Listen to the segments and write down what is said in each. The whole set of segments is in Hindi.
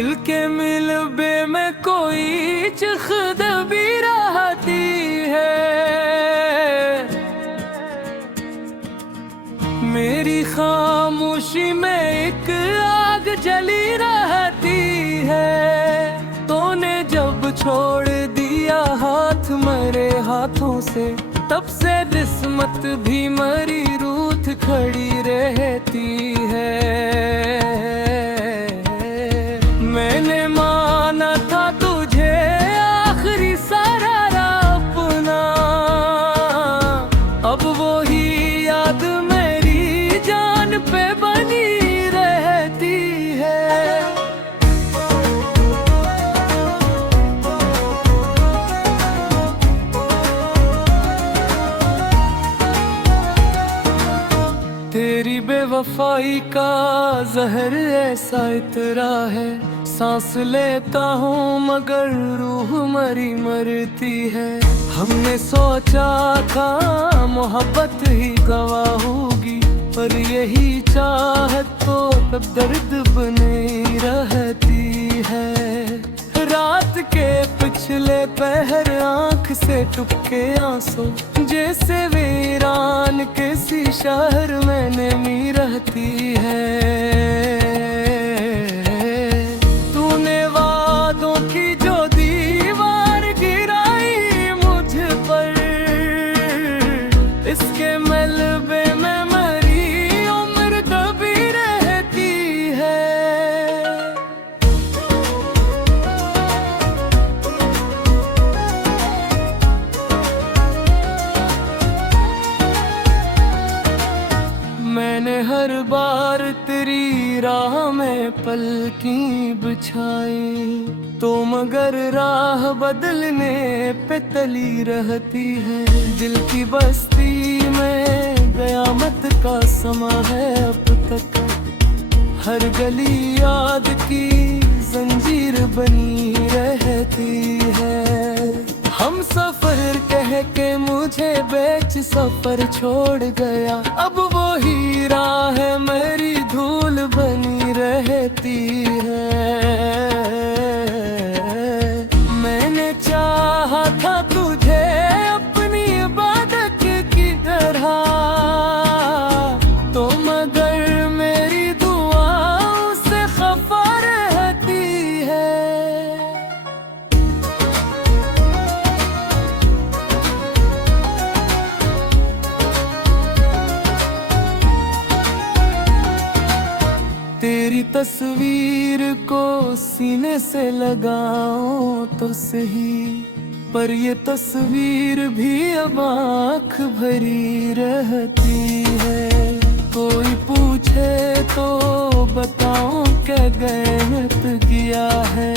दिल के मिलबे में कोई चखद भी रहती है। मेरी खामोशी में एक आग जली रहती है। तूने जब छोड़ दिया हाथ मेरे हाथों से, तब से किस्मत भी मरी रूठ खड़ी रहती है। मैंने माना था तुझे आखिरी सहारा अपना, अब वो ही याद मेरी जान पे बनी रहती है। तेरी बेवफाई का जहर ऐसा इतरा है, सांस लेता हूँ मगर रूह मरी मरती है। हमने सोचा था मोहब्बत ही गवा होगी, पर यही चाहत तो तब दर्द बनी रहती है। रात के पिछले पहर आँख से टपके आंसू, जैसे वीरान किसी शहर में नमी रहती है। तूने वादों की जो दीवार गिराई मुझ पर, इसके मलबे में मरी उम्र दबी रहती है। मैंने हर बार तेरी राह में पलकी बिछाई, तो मगर राह बदलने पे तली रहती है। दिल की बस्ती में कयामत का समा है अब तक, हर गली याद की जंजीर बनी रहती है। हम सफर कह के मुझे बेच सफर छोड़ गया, अब वो ही राह है मेरी धूल बनी रहती है। मैंने चाहा था तुझे अपनी इबादत की तरह, तो मगर मेरी दुआओं से खफा रहती है। तेरी तस्वीर को सीने से लगाऊं तो सही, पर ये तस्वीर भी अब आँख भरी रहती है। कोई पूछे तो बताऊं क्या गैरत किया है,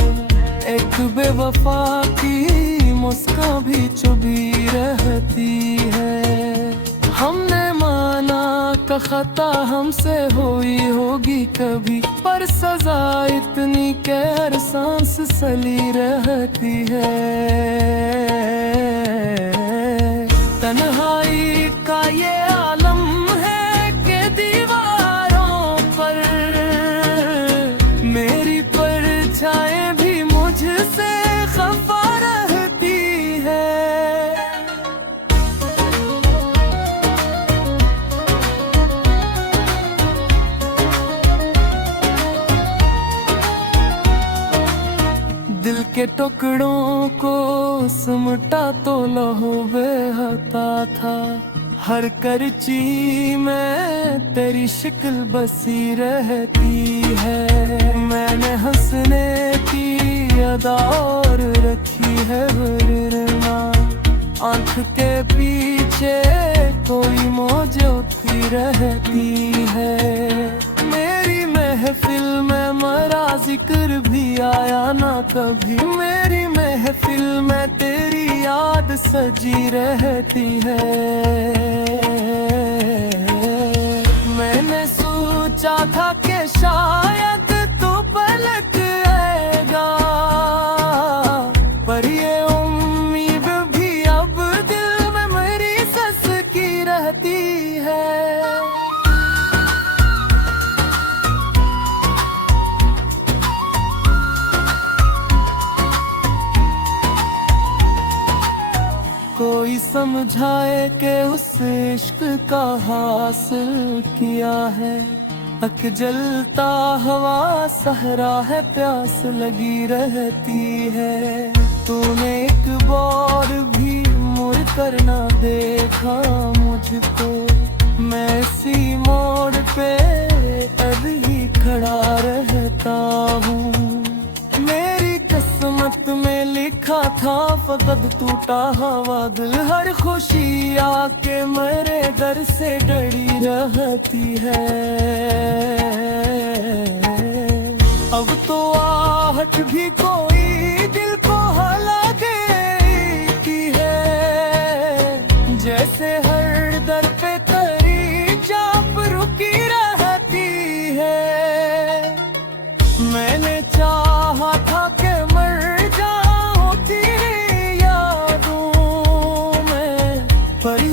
एक बेवफा की मुस्कान भी चुभी रहती है। हमने माना का खता हमसे हुई होगी कभी, पर सजा इतनी के हर सांस सली रहती है। तन्हाई का ये आलम है कि दीवारों पर मेरी परछाएं भी मुझसे खफा रहती है। दिल के टुकड़ों को सिमटा तो लहू बेहता था, हर करची में तेरी शक्ल बसी रहती है। मैंने हंसने की अदा और रखी है वरना, आँख के पीछे कोई मौज उठी रहती है। मेरी महफिल में मरा जिक्र भी आया ना कभी, मेरी महफिल में तेरी याद सजी रहती है। मैंने सोचा था कि शायद तू पलट आएगा, पर ये उम्मीद भी अब दिल में मेरी सस की रहती है। समझाए कि उस इश्क का हासिल किया है। अक जलता हवा सहरा है, प्यास लगी रहती है। तूने एक बार भी मुड़ कर ना देखा मुझको, मैं इसी मोड़ पे अभी खड़ा रहता हूँ। मेरी किस्मत में लिखा था फकत टूटा हवा दिल, हर खुशी आके मेरे दर से डरी रहती है। अब तो आहट भी कोई दिल को हला देती है, जैसे हर दर पे तेरी चाप रुकी रहती है। मैंने चाहा था कि मर जाऊं तेरी यादों में, पर